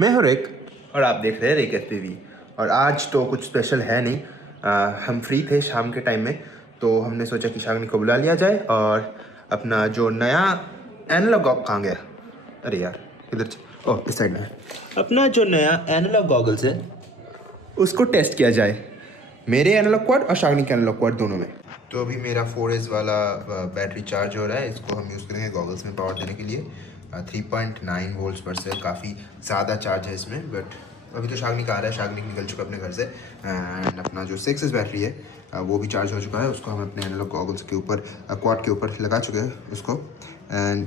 मैं हूँ रिक और आप देख रहे हैं रिक FPV। और आज तो कुछ स्पेशल है नहीं, हम फ्री थे शाम के टाइम में, तो हमने सोचा कि शागनी को बुला लिया जाए और अपना जो नया एनालॉग कहाँ गया, अरे यार इधर ओह इस साइड में है, अपना जो नया एनालॉग गॉगल्स है उसको टेस्ट किया जाए मेरे एनालॉग क्वाड और शागनी के एनालॉग क्वाड दोनों में। तो अभी मेरा 4S वाला बैटरी चार्ज हो रहा है, इसको हम यूज़ करेंगे गॉगल्स में पावर देने के लिए। 3.9 वोल्ट्स पर से काफ़ी ज़्यादा चार्ज है इसमें, बट अभी तो शागनी का आ रहा है, शागनी निकल चुका अपने घर से। एंड अपना जो 6S बैटरी है वो भी चार्ज हो चुका है, उसको हम अपने एनालॉग गॉगल्स के ऊपर क्वाड के ऊपर लगा चुके हैं उसको। एंड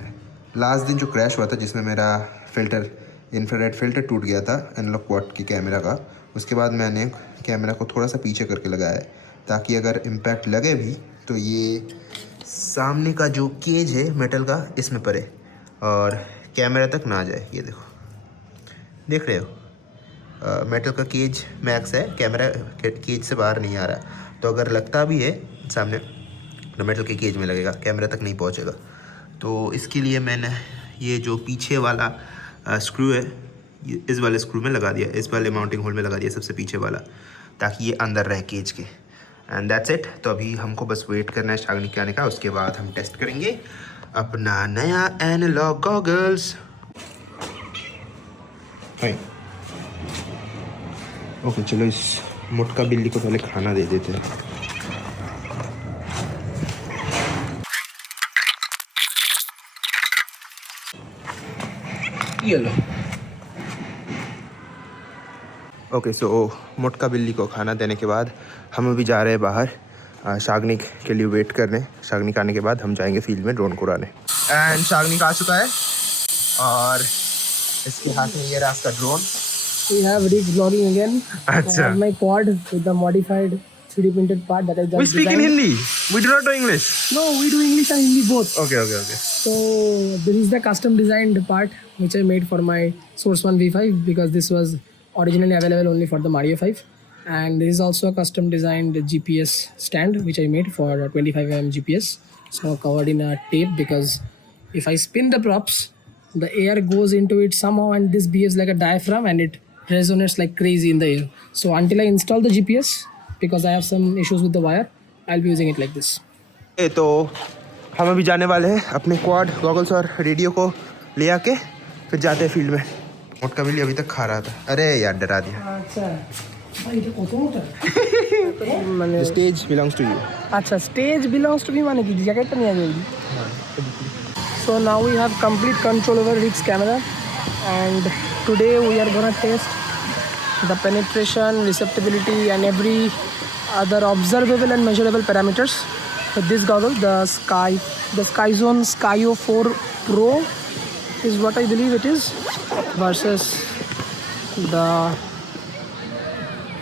लास्ट दिन जो क्रैश हुआ था जिसमें मेरा फ़िल्टर इंफ्रारेड फ़िल्टर टूट गया था एनालॉग क्वाड की कैमरा का, उसके बाद मैंने कैमरा को थोड़ा सा पीछे करके लगाया है ताकि अगर इम्पैक्ट लगे भी तो ये सामने का जो केज है मेटल का इसमें पड़े और कैमरा तक ना जाए। ये देखो, देख रहे हो मेटल का केज मैक्स है, कैमरा केज से बाहर नहीं आ रहा, तो अगर लगता भी है सामने तो मेटल के केज में लगेगा, कैमरा तक नहीं पहुंचेगा। तो इसके लिए मैंने ये जो पीछे वाला स्क्रू है इस वाले स्क्रू में लगा दिया, इस वाले माउंटिंग होल में लगा दिया सबसे पीछे वाला, ताकि ये अंदर रहे केज के। And that's it. तो अभी हमको बस वेट करना है शागनी के आने का, उसके बाद हम टेस्ट करेंगे अपना नया एनालॉग गॉगल्स। ओके चलो इस मुटका बिल्ली को पहले खाना दे देते हैं। ये लो। ओके सो मुटका बिल्ली को खाना देने के बाद हम अभी जा रहे हैं बाहर शागनी के लिए वेट करने। शागनी के आने के बाद हम जाएंगे फील्ड में ड्रोन को उड़ाने। एंड शागनी का आ चुका है और इसके हाथ में ये रहा उसका drone. We have Rick vlogging again. अच्छा। I have my quad with the modified 3D printed part that I just We speak in designed. Hindi. We do not know English. No, we do English and Hindi both. Okay. So this is the custom designed part which I made for my Source One V5 because this was originally available only for the Mario 5. And this is also a custom designed GPS stand which I made for 25mm GPS. So covered in a tape because if I spin the props, the air goes into it somehow and this behaves like a diaphragm and it resonates like crazy in the air. So until I install the GPS, because I have some issues with the wire, I'll be using it like this. तो हम अभी जाने वाले हैं अपने quad goggles और radio को ले आके फिर जाते हैं फील्ड में। मुटका बिल्ली अभी तक खा रहा था, अरे यार डरा दिया। अच्छा भाई ये কত মোটা মানে स्टेज बिलोंग्स टू यू। আচ্ছা স্টেজ বিলংস টু মি মানে কি জ্যাকেটটা নিয়ে যাবি। So now we have complete control over Rick's camera and today we are gonna test the penetration, receptibility and every other observable and measurable parameters with this goggle, the Skyzone Skyo 4 Pro is what I believe it is, versus the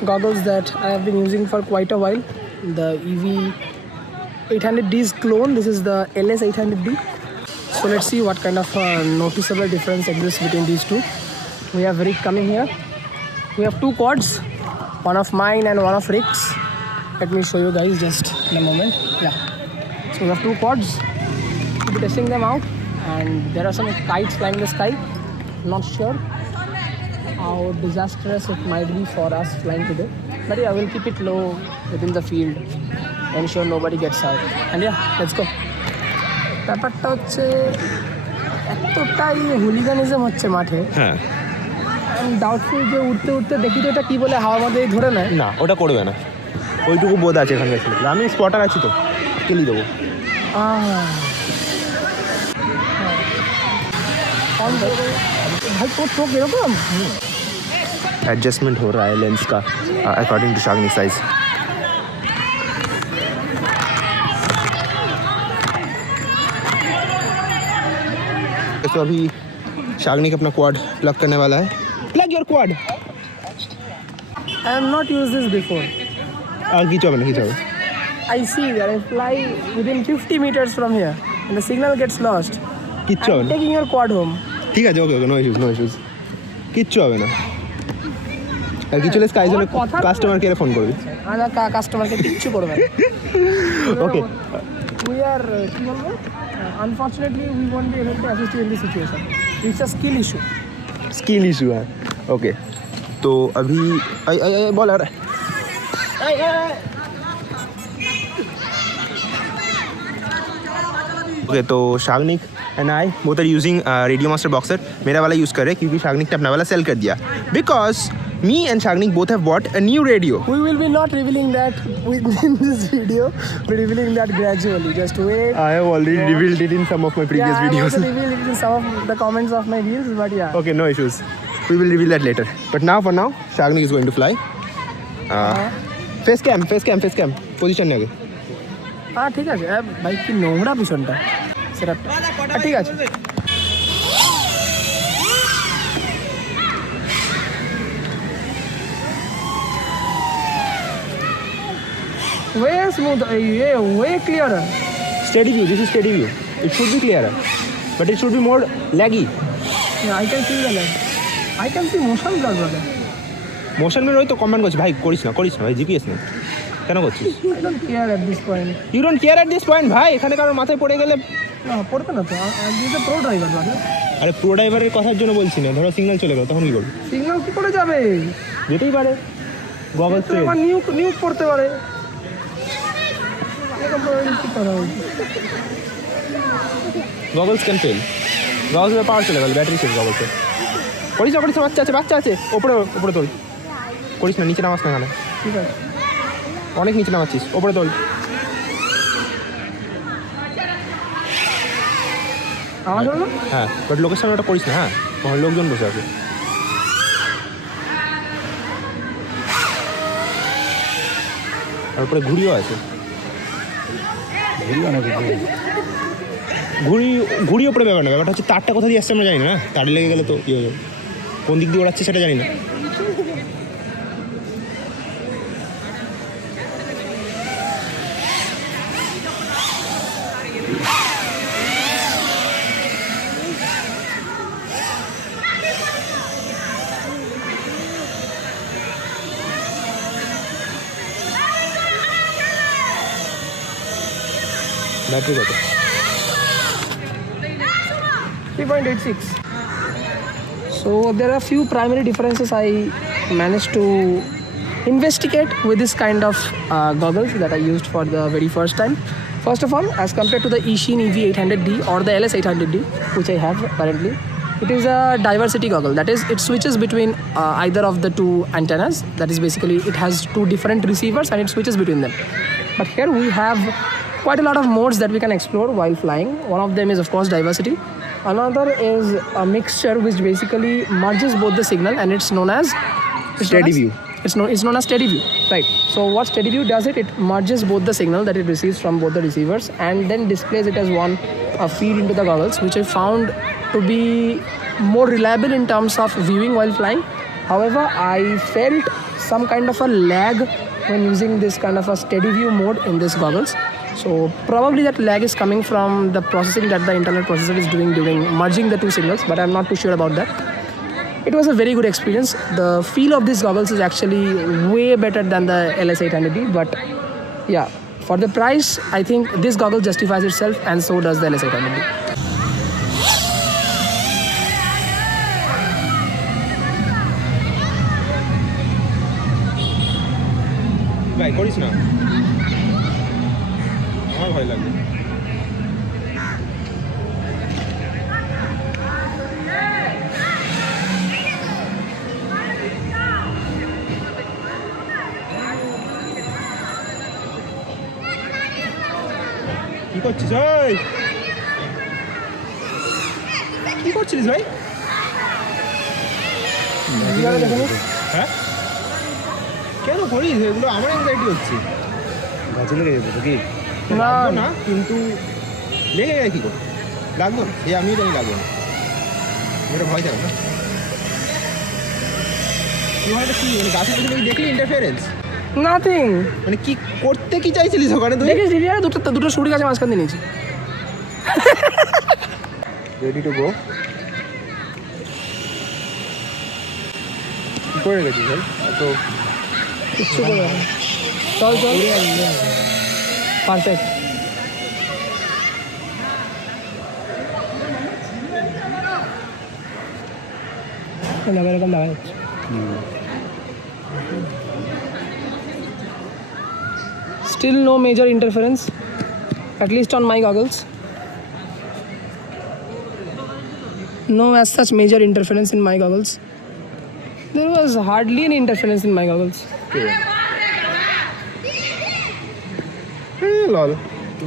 goggles that I have been using for quite a while, the EV800D's clone. This is the LS800D. So let's see what kind of noticeable difference exists between these two. We have Rick coming here. We have two quads, one of mine and one of Rick's. Let me show you guys just in a moment. Yeah. So we have two quads. We'll be testing them out, and there are some kites flying in the sky. Not sure how disastrous it might be for us flying today, but yeah, we'll keep it low within the field, ensure nobody gets hurt. And yeah, let's go. ব্যাপারটা হচ্ছে এতটাই hooliganism হচ্ছে মাঠে, হ্যাঁ doubtful যে উঠতে উঠতে দেখি তো এটা কি বলে হাওয়ার মধ্যে ধরে নেয় না, ওটা করবে না, ওইটুকু বোধ আছে এখানকার ছিল। আমি স্পটার আছি তো কেলি দেবো। ভাই তোর চোখ এরকম एडजस्टमेंट हो रहा है लेंस का अकॉर्डिंग टू शागनी साइज। तो अभी शागनी का अपना क्वाड प्लग करने वाला है। Plug your quad. I have not used this before. खींचो मैंने खींचो। I see that I fly within 50 meters from here and the signal gets lost. কিচ্ছু হবে I'm না, taking your quad home. ঠিক আছে ওকে নো ইস্যুজ কিচ্ছু হবে না। আর কিছু হলে স্কাইজোনে কাস্টমার কেয়ারে ফোন করবি। আমরা কাস্টমারকে কিচ্ছু করবে না। ওকে We are কি বলবো, unfortunately we won't be able to assist you in this situation. It's a skill issue. Skill issue है। ओके तो अभी बॉल आ रहा है। ओके तो Shagnik and I both are using Radio Master Boxer. मेरा वाला यूज़ कर रहे हैं क्योंकि शाग्निक ने अपना वाला सेल कर दिया, because me and Shagnik both have bought a new radio. We will be not revealing that within this video. We're revealing that gradually. Just wait. I have already revealed it in some of my previous Yeah, I videos. also revealed it in some of the comments of my reels, but yeah. Okay, no issues. We will reveal that later. But now, for now, Shagnik is going to fly. Face cam. Position নেবে। হ্যাঁ ঠিক আছে, ভাই কি নোংরা পিছনটা সেটা ঠিক আছে। Way smooth, way clearer. Steady view. This is steady view. It should be clearer, but it should be more laggy. Yeah, I can see the lag. I can see motion blur, brother. Motion में রই তো comment করছি ভাই, করিস না ভাই, GPS নেই কেন করছিস? I don't care at this point. You don't care at this point ভাই, এখানে কারোর মাথায় পড়ে গেলে। না পড়বে না তো, this A pro driver brother. আরে প্রো ড্রাইভারের কথার জন্য বলছি না, ধরো সিগন্যাল চলে গেল তখন কি করবি? সিগন্যাল কি করে যাবে? যেতেই পারে, গগলস তো আমার নিউ পড়তে পারে। এরকম কি করা হবে? গগলস ক্যান ফেল, গগলসের পাওয়ার চলে গেল, ব্যাটারি শেষ গগলসের। করিস না, বাচ্চা আছে ওপরে তোল, করিস না, নিচে নামাস না এখানে, ঠিক আছে অনেক নিচে নামাচ্ছিস, ওপরে তোল। আওয়াজ হলো না? হ্যাঁ, বাট লোকের সামনে ওটা করিস না, হ্যাঁ, ওখানে লোকজন বসে আছে। তারপরে ঘুড়িও আছে, ঘুড়ি ওপরে ব্যাপার না, ব্যাপারটা হচ্ছে তারটা কোথা দিয়ে আসছে আমরা জানি না, তারে লেগে গেলে তো কী হয়ে যাবে, কোন দিক দিয়ে ওড়াচ্ছে সেটা জানি না। ব্যাটারি কত? 3.86. So there are few primary differences I managed to investigate with this kind of goggles that I used for the very first time. First of all, as compared to the Eachine EV800D or the LS800D, which I have currently, it is a diversity goggle. That is, it switches between either of the two antennas. That is basically, it has two different receivers and it switches between them. But here we have quite a lot of modes that we can explore while flying. One of them is of course diversity. Another is a mixture which basically merges both the signal, and it's known as Steady view. It's known as steady view, right? So what steady view does, it merges both the signal that it receives from both the receivers and then displays it as one feed into the goggles, which I found to be more reliable in terms of viewing while flying. However, I felt some kind of a lag when using this kind of a steady view mode in these goggles. So probably that lag is coming from the processing that the internal processor is doing during merging the two signals, but I'm not too sure about that. It was a very good experience. The feel of these goggles is actually way better than the LS800D, but yeah, for the price, I think this goggle justifies itself, and so does the LS800D. ভাই করিস না, আমার ভয় লাগবে। কি করছিস ভাই? কি করছিস ভাই? হ্যাঁ, কেন করিস এগুলো? আমার অ্যাংজাইটি হচ্ছে। গাছে লেগে যেত তো কি? লাগবো না, কিন্তু লেগে যায় কী করে? লাগবো না, এই আমিও জানি লাগবো না, এটা ভয় থাকে না। কি মানে গাছের পিছনে দেখলি ইন্টারফারেন্স? নাথিং। মানে কি করতে কি চাইছিলিস ওখানে তুই? দেখিস দিদি, দুটো সুরি গাছে মাঝখান দিয়ে নিয়েছি। Ready to go. কী করে রেখেছিস ভাই? তো কিচ্ছু করে না। চল পারফেক্ট। এরকম দেখা যাচ্ছে। Still no major interference, at least on my goggles. No as such major interference in my goggles. There was hardly any interference in my goggles. Lol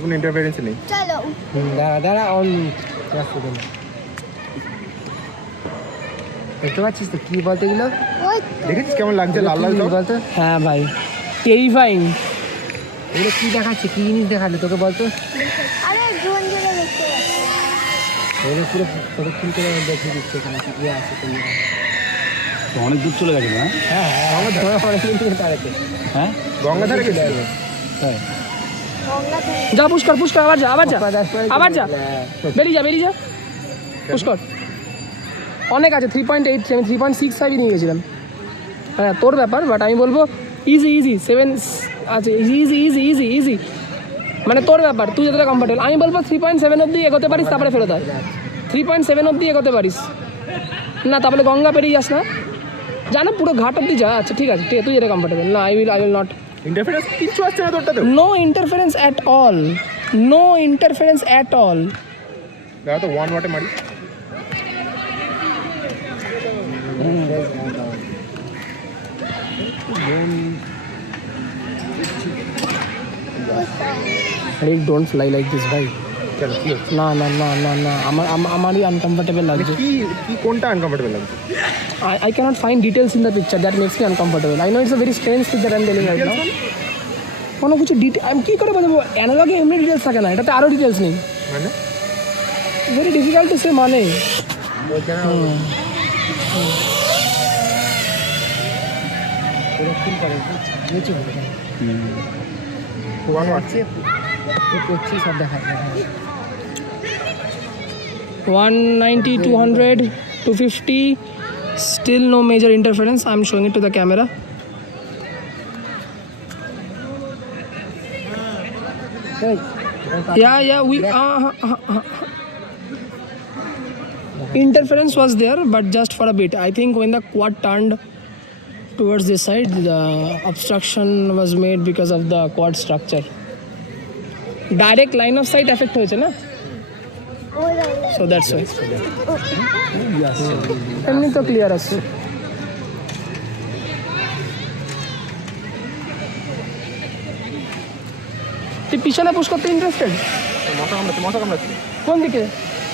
কোনো ইন্টারফারেন্স নেই। চলো দাঁড়া অন দেখতে পাচ্ছিস তো কি বলতে গেলো ওই দেখেছিস কেমন লাগছে লাল লাল টক? বলতো হ্যাঁ ভাই টেরিফাইং। এগুলো কি দেখাচ্ছে, কি জিনিস দেখালে তোকে বলতো? আরে ড্রোন যেটা দেখতে পাচ্ছি এগুলো পুরো প্রদক্ষিণ করে দেখিয়ে দিচ্ছে এখানে কি কি আছে কি না। তো অনেক দূর চলে গেছে না? হ্যাঁ আমার ধরে অনেকদিন থেকে তাড়াতে। হ্যাঁ গঙ্গাধারে গেছিল। তাই গঙ্গা থেকে যা পুষ্কর পুষ্কর আবার যা আবার যা বেরিয়ে যা পুষ্কর। অনেক আছে 3.8 আমি 3.65 নিয়ে গেছিলাম। হ্যাঁ তোর ব্যাপার, বাট আমি বলবো ইজি 7 আছে ইজি মানে তোর ব্যাপার, তুই যতটা কমফর্টেবল। আমি বলবো 3.7 অব্দি এগোতে পারিস, তারপরে ফেরত হয়। 3.7 অব্দি এগোতে পারিস না, তারপরে গঙ্গা পেরিয়ে যাস না, জানো পুরো ঘাট অব্দি যা। আচ্ছা ঠিক আছে তুই যেটা কমফর্টেবল। না আই উইল নট। ইন্টারফারেন্স কিচ্ছু আসছে না তোরটাতে? No interference at all, no interference at all. দাঁড়া তো 1 ওয়াটে মারি। আরে ডোন্ট ফ্লাই লাইক দিস ভাই। চল কি হচ্ছে? না আমারই আনকমফর্টেবল লাগছে। কি কি কোনটা আনকমফর্টেবল লাগছে? I cannot find details in the picture that makes me uncomfortable. I know it's a very strange thing that I'm telling right now. কোনো কিছু আমি কী করে বলবো? অ্যানালগে এমনি ডিটেলস থাকে না, এটাতে আরও ডিটেলস নেই। মানে ভেরি ডিফিকাল্ট টু সে মানে। প্রদক্ষিণ করে নিচু করে 1 ওয়াট তুই করছিস সব দেখায় 190, 200, 250, still no major interference. I'm showing it to the camera. Yeah, we interference was there, but just for a bit. I think when the quad turned towards this side, the obstruction was made because of the quad structure. Direct line of sight effect হয়েছে না, ওই so that's why. এমনি তো clear আছে। তুই পিছনে push করতে interested? মশা কামড়াচ্ছে কোন দিকে?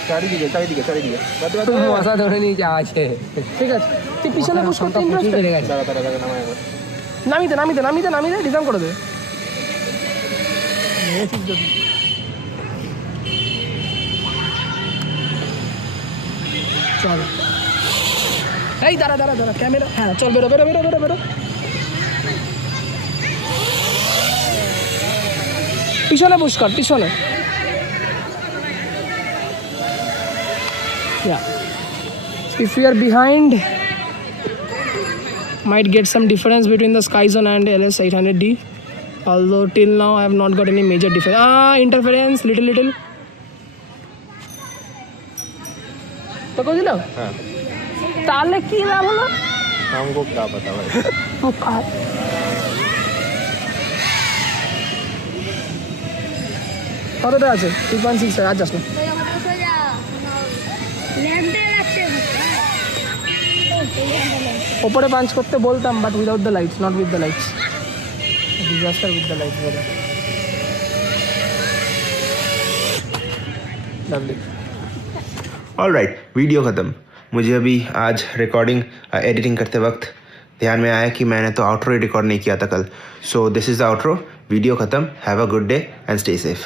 চারিদিকে মশা ধরে নিয়ে যাওয়া আছে। ঠিক আছে, তুই পিছনে পুশ করতে ইন্টারেস্টেড? দাঁড়া নামায় একবার। নামিতে ডিজাইন করে দে। চল এই দাঁড়া ক্যামেরা। হ্যাঁ চল বেরো। পিছনে পুশ কর, পিছনে। Yeah. If we are behind, might get some difference between the Skyzone and LS 800D. Although till now I have not got any major difference. Interference, little. तो कुछ ना? हाँ। ताले की लाभ होना? हमको क्या पता भाई। কতটা আছে? 2.6 আজ যাস না। সোজা ল্যাম্পটা রাখতে ওপরে পাঞ্চ করতে বলতাম, but without the lights, not with the lights. Disaster with the lights বলে। लवली। ऑलराइट, वीडियो ख़त्म। मुझे अभी आज रिकॉर्डिंग एडिटिंग करते वक्त ध्यान में आया कि मैंने तो आउटरो रिकॉर्ड नहीं किया था कल। So this is the outro. Video ख़त्म। Have a good day and stay safe.